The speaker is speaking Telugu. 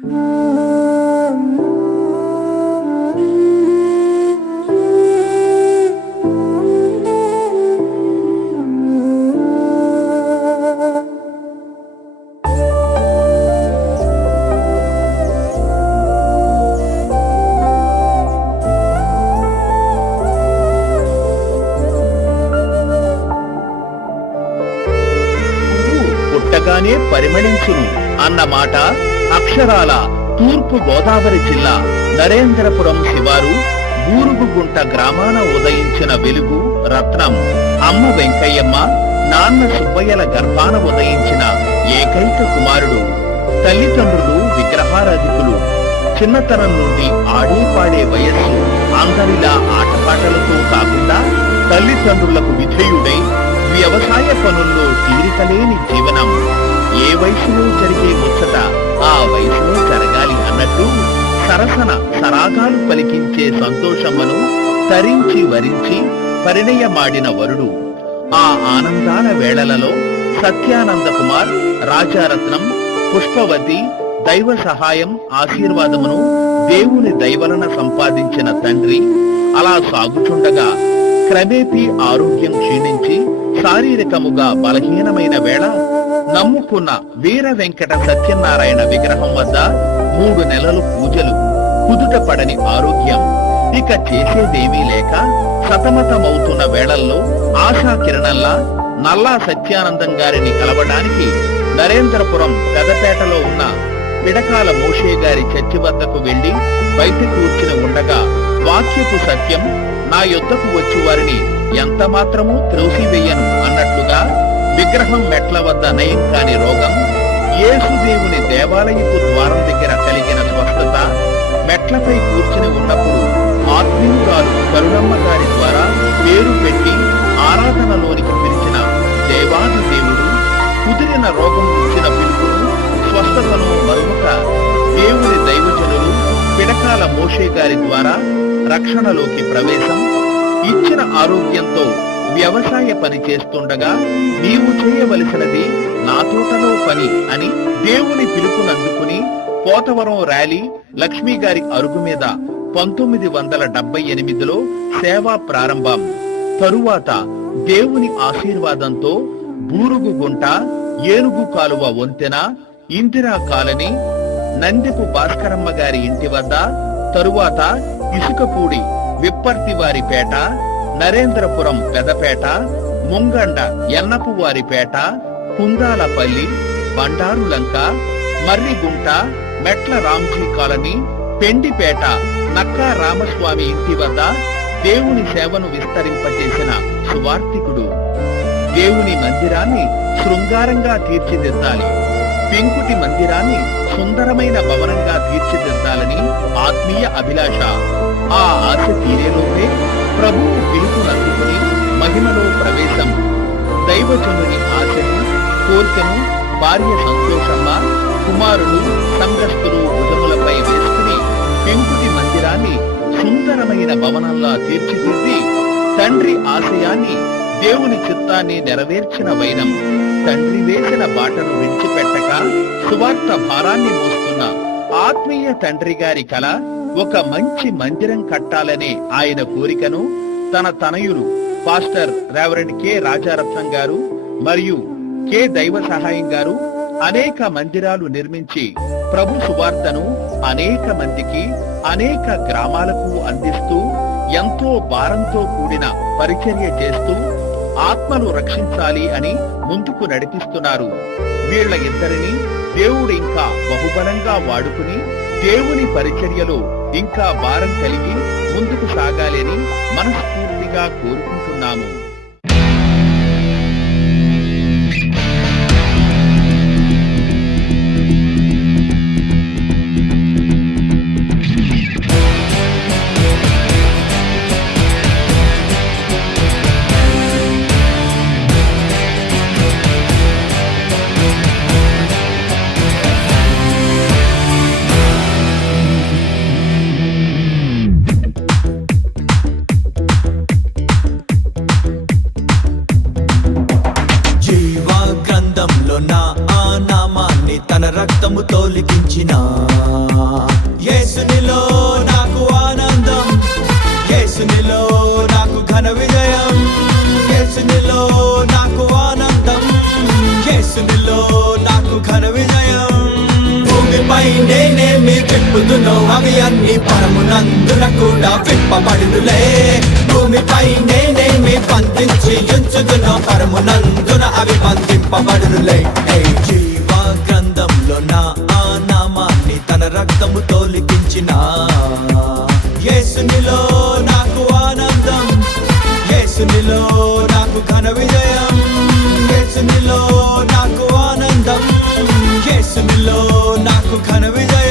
పుట్టగానే పరిమళించును అన్న మాట అక్షరాల తూర్పు గోదావరి జిల్లా నరేంద్రపురం శివారు బూరుగుగుంట గ్రామాన ఉదయించిన వెలుగు రత్నం అమ్మ వెంకయ్యమ్మ నాన్న సుబ్బయ్యల గర్భాన ఉదయించిన ఏకైక కుమారుడు. తల్లిదండ్రులు విగ్రహారాధికులు. చిన్నతనం నుండి ఆడే పాడే వయస్సు. అందరిలా ఆటపాటలతో కాకుండా తల్లిదండ్రులకు విధేయుడై వ్యవసాయ పనుల్లో తీరికలేని జీవనం. ఏ వయసులో జరిగే ముచ్చట ఆ వయసులో జరగాలి అన్నట్టు సరసన సరాగాలు పలికించే సంతోషమ్మను తరించి వరించి పరిణయమాడిన వరుడు. ఆ ఆనందాల వేళలలో సత్యానంద కుమార్, రాజారత్నం, పుష్పవతి దైవ సహాయం ఆశీర్వాదమును దేవుని దయవలన సంపాదించిన తండ్రి అలా సాగుచుండగా క్రమేపీ ఆరోగ్యం క్షీణించి శారీరకముగా బలహీనమైన వేళ నమ్ముకున్న వీర వెంకట సత్యనారాయణ విగ్రహం వద్ద 3 నెలలు పూజలు. కుదుట పడని ఆరోగ్యం. ఇక చేసేదేమీ లేక సతమతమవుతున్న వేళల్లో ఆశా కిరణంలా నల్లా సత్యానందం గారిని కలవడానికి నరేంద్రపురం పెదపేటలో ఉన్న పిడకాల మోషే గారి చర్చి వద్దకు వెళ్లి బయట కూర్చుని ఉండగా వాక్యపు సత్యం నా యొద్దకు వచ్చి వారిని ఎంత మాత్రమూ త్రోసివేయను అన్నట్లుగా విగ్రహం మెట్ల వద్ద నయం కాని రోగం, యేసుదేవుని దేవాలయపు ద్వారం దగ్గర కలిగిన స్వస్థత, మెట్లపై కూర్చుని ఉన్నప్పుడు ఆత్మీయురాలు కరుణమ్మ గారి ద్వారా పేరు పెట్టి ఆరాధనలోనికి పిలిచిన దేవాది దేవుడు కుదిరిన రోగం ఇచ్చిన పిలుపును స్వస్థతను మరొక దేవుని దైవజనులు పిడకాల మోషే గారి ద్వారా రక్షణలోకి ప్రవేశం. ఇచ్చిన ఆరోగ్యంతో వ్యవసాయ పని చేస్తుండగా నీవు చేయవలసినది నా తోటలో పని అని దేవుని పిలుపునందుకుని పోతవరం ర్యాలీ లక్ష్మీ గారి అరుగు మీద 1978లో సేవా ప్రారంభం. తరువాత దేవుని ఆశీర్వాదంతో బూరుగుగుంట, ఏనుగు కాలువ వంతెన, ఇందిరా కాలనీ, నందిపు భాస్కరమ్మ గారి ఇంటి వద్ద, తరువాత ఇసుకపూడి విప్పర్తివారిపేట, నరేంద్రపురం పెదపేట, ముంగండ ఎన్నపువారిపేట, కుందాలపల్లి, బండారులంక, మర్రిగుంట, మెట్ల రాంజీ కాలనీ, పెండిపేట నక్కా రామస్వామి ఇంటి వద్ద దేవుని సేవను విస్తరింపచేసిన సువార్తికుడు. దేవుని మందిరాన్ని శృంగారంగా తీర్చిదిద్దాలి, పెంకుటి మందిరాన్ని సుందరమైన భవనంగా తీర్చిదిద్దాలని ఆత్మీయ అభిలాష. ఆ ఆశ తీరేలోపే ప్రభువు పిలుపునందుకుని మహిమలో ప్రవేశం. దైవజనుని ఆశను, కోరికను భార్య సంతోషమ్మ, కుమారులు సంఘస్థులు భుజములపై వేసుకుని పెంకుటి మందిరాన్ని సుందరమైన భవనంలా తీర్చిదిద్ది తండ్రి ఆశయాన్ని, దేవుని చిత్తాన్ని నెరవేర్చిన వైనం. తండ్రి వేసిన బాటను విడిచిపెట్టక సువార్త భారాన్ని మోస్తున్న ఆత్మీయ తండ్రి గారి కల ఒక మంచి మందిరం కట్టాలనే ఆయన కోరికను తన తనయులు పాస్టర్ రెవరెండ్ కె రాజారత్నం గారు మరియు కె దైవ సహాయం గారు అనేక మందిరాలు నిర్మించి ప్రభు సువార్తను అనేక మందికి, అనేక గ్రామాలకు అందిస్తూ ఎంతో భారంతో కూడిన పరిచర్య చేస్తూ ఆత్మను రక్షించాలి అని ముందుకు నడిపిస్తున్నారు. వీళ్ల ఇద్దరిని దేవుడు ఇంకా బహుబలంగా వాడుకుని దేవుని పరిచర్యలో ఇంకా భారం కలిగి ముందుకు సాగాలని మనస్ఫూర్తిగా కోరుకుంటున్నాము. యేసునిలో నాకు ఆనందం, యేసునిలో నాకు ఘన విజయం, యేసునిలో నాకు ఆనందం, యేసునిలో నాకు ఘన విజయం. భూమిపై నేనేమి విప్పుదునో అవి అన్ని పరమునందున కూడా విప్పబడునులే. భూమిపై నేనేమి బంధించి ఉంచుదునో పరమునందున అవి బంధింపబడునులే. జీవ గ్రంథంలో నా ఆ నామాన్ని తన రక్తముతో లిఖించిన యేసునిలో నాకు ఆనందం, యేసునిలో నాకు ఘన విజయం, యేసునిలో నాకు ఆనందం, యేసునిలో నాకు ఘన విజయం.